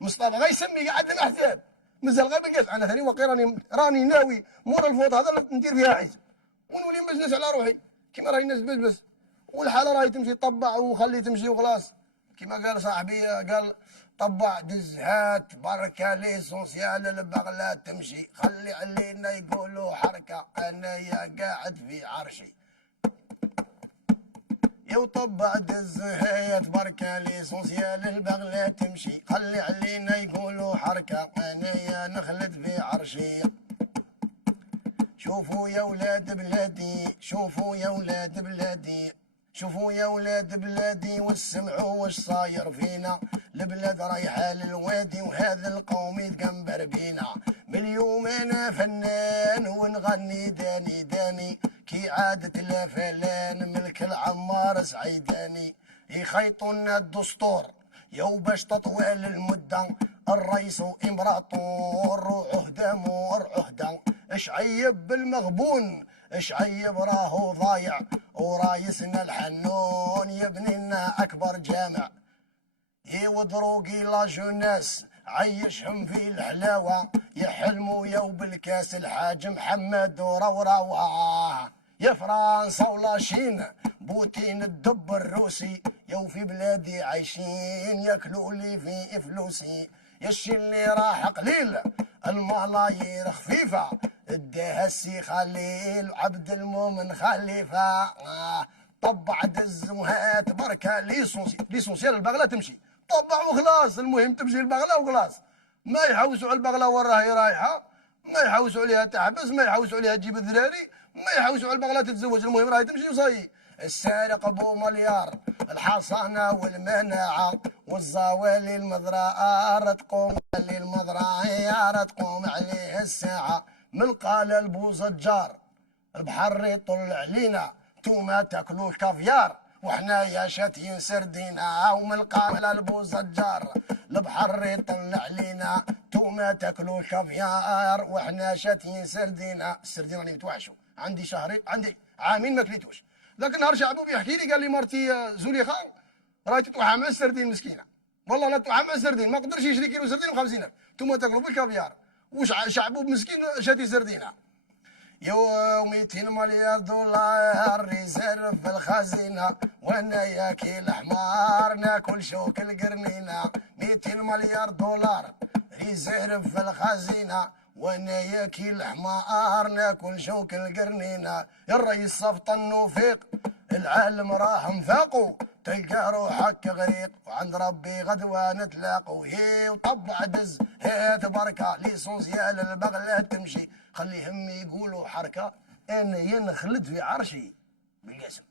مصطفى غيسمي قاعد انا حساب مازال غير بقاش انا ثاني واقي راني ناوي مورا الفوط هذا ندير فيها حزب ونولي مجلس على روحي كيما راهي الناس بس والحاله راهي تمشي طبع وخلي تمشي وخلاص كيما قال صاحبي قال طبع دز هات بركه ليسونسيال البغله تمشي خلي علينا يقولوا حركه انا يا قاعد في عرشي يوطبع دز هات بركه ليسونسيال البغله تمشي خلي علينا يقولوا حركه انا يا نخلد في عرشي شوفوا يا ولاد بلادي شوفوا يا ولاد بلادي شوفوا يا ولاد بلادي واسمعوا واش صاير فينا البلاد رايحه للوادي وهذا القوم يتقنبر بينا من اليوم انا فنان ونغني داني داني كي عادة لا فلان ملك العمار سعيداني يخيطونا الدستور يو باش تطوال المدة الرئيس امبراطور روحه دمور عهده اش عيب بالمغبون اش عيب راهو ضايع ورايسنا الحنون يبني لنا اكبر جامع يودروقي لا جوناس عيشهم في الحلاوه يحلموا يو بالكاس الحاج محمد ورورواه يا فرنسا ولا شين بوتين الدب الروسي يو في بلادي عايشين ياكلوا لي في فلوسي يا الشي اللي راح قليل الملايير خفيفه اداها السي خليل عبد المؤمن خليفه طبع دز وهات بركه ليسونسيال البغله تمشي طبع وخلاص المهم تمشي البغله وخلاص ما يحوسوا على البغله وين راهي رايحه ما يحوسوا عليها تحبس ما يحوسوا عليها تجيب الذراري ما يحوسوا على البغله تتزوج المهم راهي تمشي وصاي السارق ابو مليار الحصانه والمناعه والزوالي المضراء تقوم عليه المضراء تقوم عليه الساعه من قال البوزجار البحر يطل علينا توما تاكلوا الكافيار وحنا يا شاتين سردينا ومن قال البوزجار البحر يطل علينا توما تاكلوا الكافيار وحنا شاتين سردينا السردين راني متوحشوا عندي شهرين عندي عامين ما كليتوش ذاك النهار شعبو بيحكي لي قال لي مرتي زليخه راهي تتوحى مع السردين مسكينه والله لا تتوحى مع السردين ما قدرش يشري كيلو سردين ب 50,000 توما تاكلوا بالكافيار وش شعبو مسكين شاتي سردينه يو 200 مليار دولار ريزيرف في الخزينه وانا ياكل حمار ناكل شوك القرنينه 200 مليار دولار ريزيرف في الخزينه وانا ياكل حمار ناكل شوك القرنينه يا الرئيس صفط النوفيق العالم راه مفاقو تلقى روحك غريق وعند ربي غدوه نتلاقوا هي وطبع دز هي تباركه ليسونسيال البغله تمشي خليهم يقولوا حركه انا ينخلد في عرشي بالقسم.